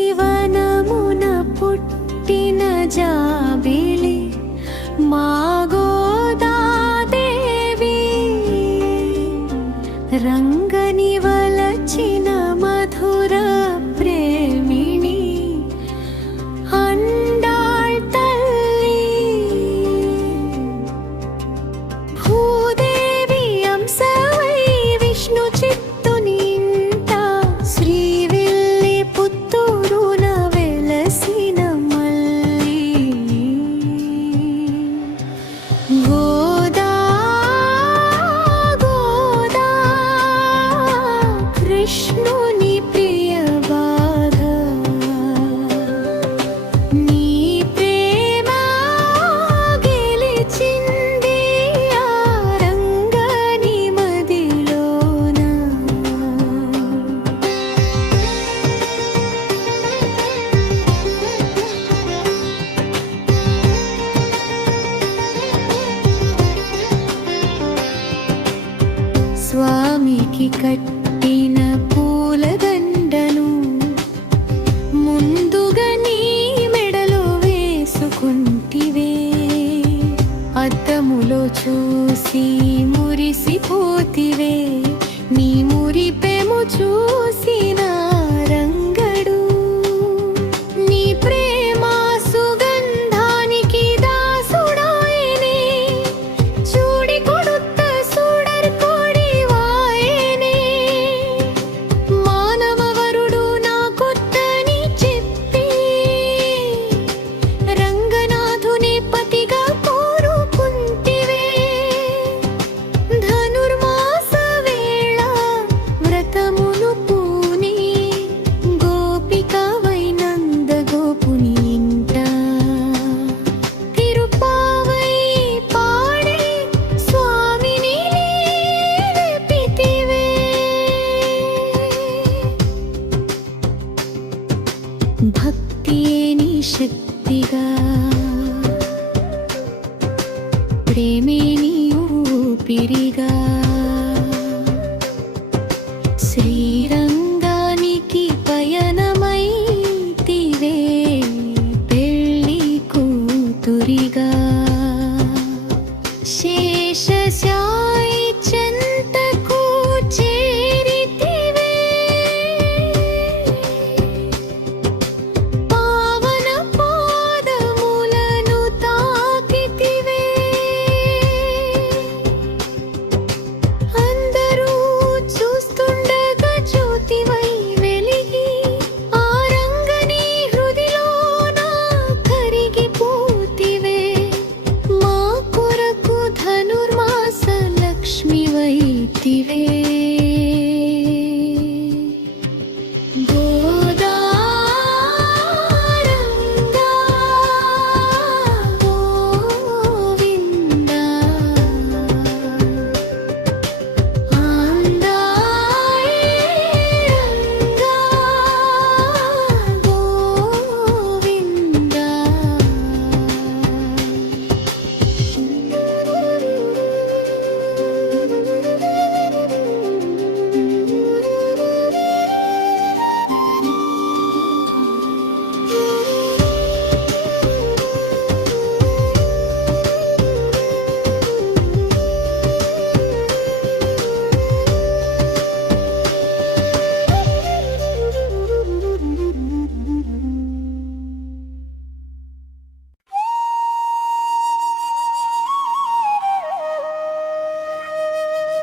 జీవనమున పుట్టిన జాబిలి మా గోదాదేవి. రంగని వలచిన మధుర ప్రేమిణి. అన్న విష్ణుని ప్రియ బాధ నీ ప్రేమ గెలిచింది రంగని మదిలోన స్వామికి కట్టి మురిసిపోతివే నీ మురిపెము చూసి భక్తియే నీ శక్తిగా ప్రేమే నీ ఊపిరిగా